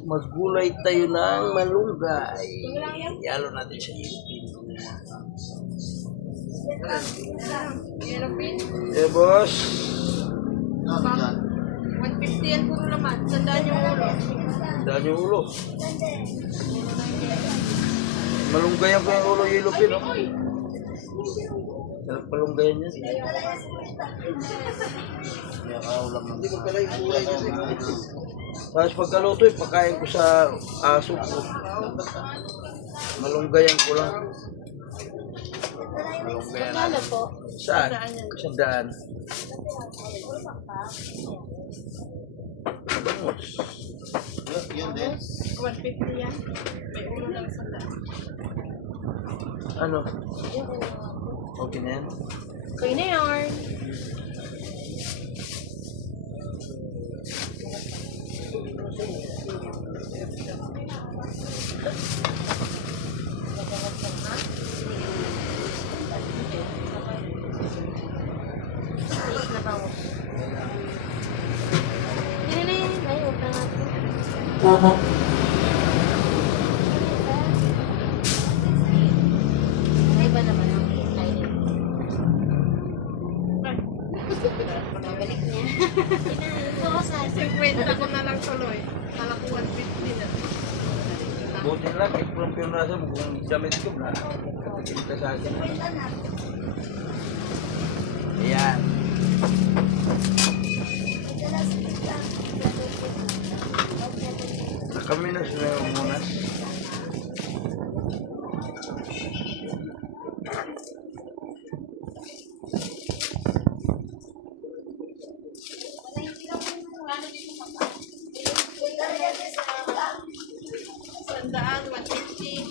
Maggulay tayo ng malunggay. Yalo natin sa ilipin. Eh, boss. 150 yan puro naman. Sandaan yung ulo. Sandaan yung ulo. Malunggayan ko yung ulo yung ilipin, no? Sarap palunggayan yan. Hindi ko pala yung kulay kasi. Tapos pagkaluto, pagkain ko sa aso ko. Malunggayan ko lang. Malunggayan. Magkano po? Saan? Sandaan. Yun din. 150 yan. May ulo lang sandaan. Ano? Okay na yan? Okay na yarn. Iba naman ang kainin. Babalik niya. Oo, sa 50 ko na lang tuloy. Kala ko 150 na. Buti lang, i-prompt yung nasa mo kung damit ko na kapagin ka sa akin. Ayan. Kami na sila yung munas. Sandaan, 150.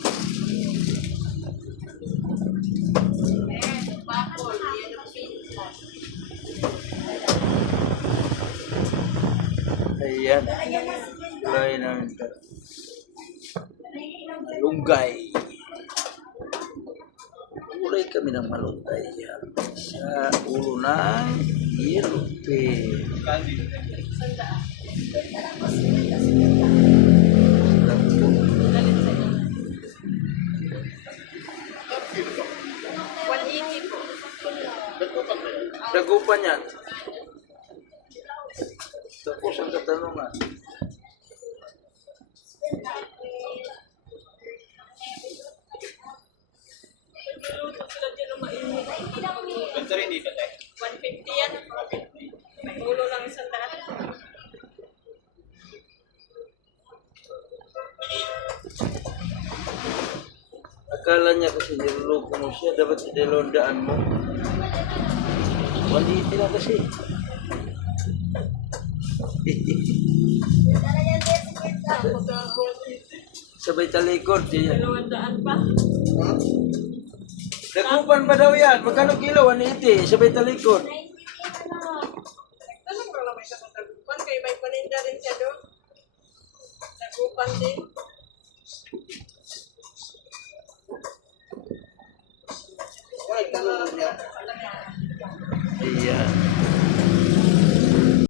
Bakol, yan ang pinsa. Ayan. Kulay namin ito. Malunggay. Kulay kami ng malunggay. Yan. Sa ulo ng ilipin. Dagupan yan. Tapos ang katanungan. Ganito rin dito tayo. 150 yan. May ulo lang sandaan. Akala niya kasi niloloko mo siya, dapat sinilondaan mo. Waliti na kasi. Sabay talikod. Dalawandaan pa. Dagupan ba daw yan? Magkano kilo? 180. Sabay talikod. Tanong ko lang may kasatagupan. Kaya may paninda rin siya doon. Tagupan din. Ayan.